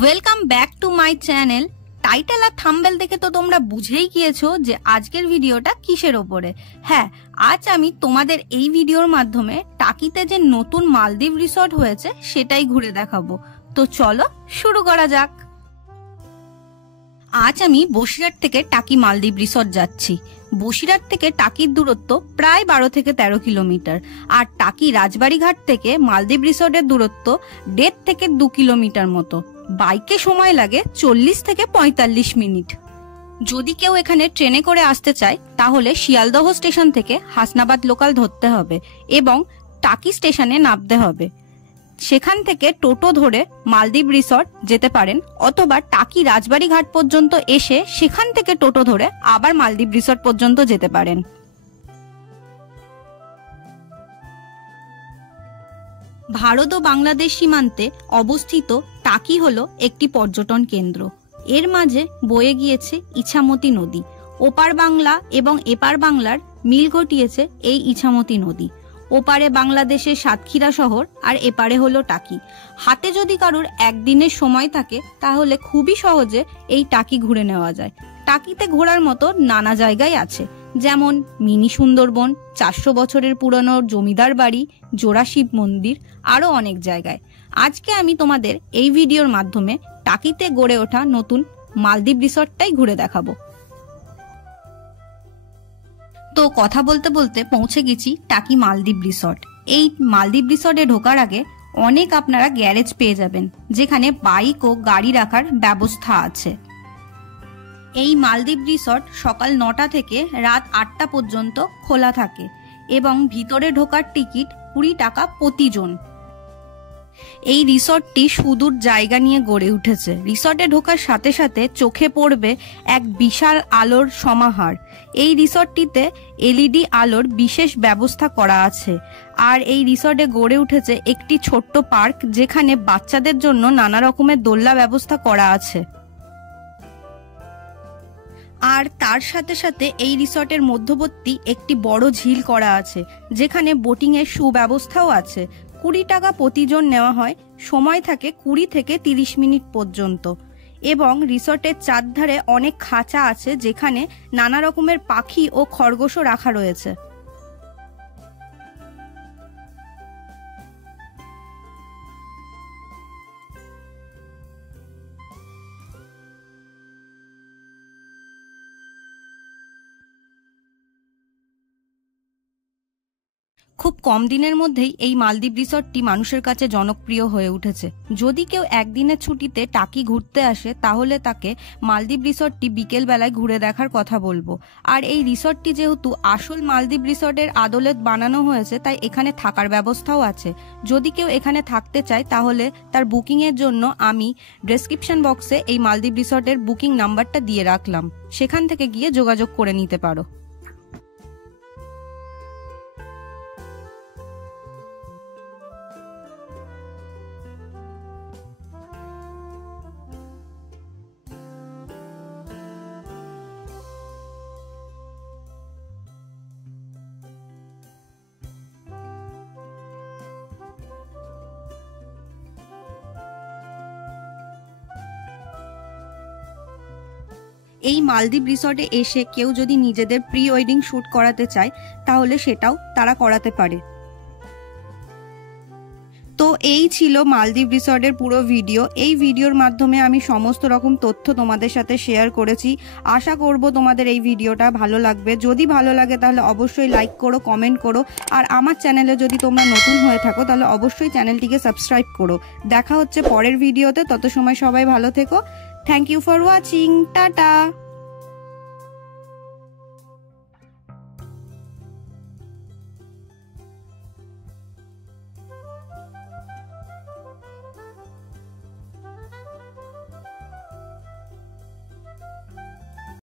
Welcome back to my channel. Title আর thumbnail দেখে তো তোমরা বুঝেই গিয়েছো যে আজকের ভিডিওটা কিসের ওপরে। হ্যাঁ, আজ আমি তোমাদের এই ভিডিওর মাধ্যমে টাকিতে যে নতুন মালদ্বীপ রিসর্ট হয়েছে সেটাই ঘুরে দেখাবো। তো চলো শুরু করা যাক। আজ আমি বসিরহাট থেকে টাকি মালদ্বীপ রিসর্ট যাচ্ছি। বসিরহাট থেকে টাকির দূরত্ব প্রায় 12 থেকে 13 কিলোমিটার, আর টাকি রাজবাড়ি ঘাট থেকে মালদ্বীপ রিসর্টের দূরত্ব 1.5 থেকে 2 কিলোমিটার মতো। বাইকে সময় লাগে 40 থেকে 45 মিনিট। যদি কেউ এখানে ট্রেনে করে আসতে চায় তাহলে শিয়ালদহ স্টেশন থেকে হাসনাবাদ লোকাল ধরতে হবে এবং টাকি স্টেশনে নামতে হবে। সেখান থেকে টোটো ধরে মালদ্বীপ রিসর্ট যেতে পারেন, অথবা টাকি রাজবাড়ি ঘাট পর্যন্ত এসে সেখান থেকে টোটো ধরে আবার মালদ্বীপ রিসর্ট পর্যন্ত যেতে পারেন। ভারত ও বাংলাদেশ সীমান্তে অবস্থিত টাকি হলো একটি পর্যটন কেন্দ্র। এর মাঝে বয়ে গিয়েছে ইছামতি নদী। ওপার বাংলা এবং এপার বাংলার মিল ঘটিয়েছে এই ইছামতি নদী। ওপারে বাংলাদেশের সাতক্ষীরা শহর আর এপারে হলো টাকি। হাতে যদি কারোর একদিনের সময় থাকে তাহলে খুবই সহজে এই টাকি ঘুরে নেওয়া যায়। টাকিতে ঘোরার মতো নানা জায়গায় আছে, যেমন মিনি সুন্দরবন, 400 বছরের পুরনো জমিদার বাড়ি, জোড়া শিব মন্দির, আরো অনেক জায়গায়। আজকে আমি তোমাদের এই ভিডিওর মাধ্যমে টাকিতে গড়ে ওঠা নতুন মালদ্বীপ রিসর্টটাই ঘুরে দেখাবো। তো কথা বলতে বলতে পৌঁছে গেছি টাকি মালদ্বীপ রিসর্ট। এই মালদ্বীপ রিসর্টে ঢোকার আগে অনেক আপনারা গ্যারেজ পেয়ে যাবেন, যেখানে বাইক ও গাড়ি রাখার ব্যবস্থা আছে। এই মালদ্বীপ রিসর্ট সকাল 9টা থেকে রাত 8টা পর্যন্ত খোলা থাকে এবং ভিতরে ঢোকার টিকিট 20 টাকা প্রতিজন। এই রিসর্টটি সুদূর জায়গা নিয়ে গড়ে উঠেছে। রিসর্টে ঢোকার সাথে সাথে চোখে পড়বে এক বিশাল আলোর সমাহার। এই রিসর্টটিতে এলইডি আলোর বিশেষ ব্যবস্থা করা আছে। আর এই রিসর্টে গড়ে উঠেছে একটি ছোট্ট পার্ক, যেখানে বাচ্চাদের জন্য নানা রকমের দোলনা ব্যবস্থা করা আছে। আর তার সাথে সাথে এই রিসর্টের মধ্যবর্তী একটি বড় ঝিল করা আছে, যেখানে বোটিং এর সুব্যবস্থাও আছে। 20 টাকা প্রতিজন নেওয়া হয়। সময় থাকে 20 থেকে 30 মিনিট পর্যন্ত। এবং রিসর্টের চারধারে অনেক খাঁচা আছে, যেখানে নানা রকমের পাখি ও খরগোশও রাখা রয়েছে। খুব কম দিনের মধ্যেই এই মালদ্বীপ রিসর্টটি মানুষের কাছে জনপ্রিয় হয়ে উঠেছে। যদি কেউ একদিনের ছুটিতে টাকি ঘুরতে আসে তাহলে তাকে মালদ্বীপ রিসর্টটি বিকেল বেলায় ঘুরে দেখার কথা বলবো। আর এই রিসর্টটি যেহেতু আসল মালদ্বীপ রিসর্টের আদলে বানানো হয়েছে, তাই এখানে থাকার ব্যবস্থাও আছে। যদি কেউ এখানে থাকতে চায় তাহলে তার বুকিং এর জন্য আমি ডেসক্রিপশন বক্সে এই মালদ্বীপ রিসর্টের বুকিং নাম্বারটা দিয়ে রাখলাম, সেখান থেকে গিয়ে যোগাযোগ করে নিতে পারো। এই মালদ্বীপ রিসর্টে এসে কেউ যদি নিজেদের প্রি ওয়েডিং শুট করাতে চায় তাহলে সেটাও তারা করাতে পারে। তো এই ছিল মালদ্বীপ রিসর্টের পুরো ভিডিও। এই ভিডিওর মাধ্যমে আমি সমস্ত রকম তথ্য তোমাদের সাথে শেয়ার করেছি। আশা করব তোমাদের এই ভিডিওটা ভালো লাগবে। যদি ভালো লাগে তাহলে অবশ্যই লাইক করো, কমেন্ট করো। আর আমার চ্যানেলে যদি তোমরা নতুন হয়ে থাকো তাহলে অবশ্যই চ্যানেলটিকে সাবস্ক্রাইব করো। দেখা হচ্ছে পরের ভিডিওতে। তত সময় সবাই ভালো থেকো। Thank you for watching. Tata.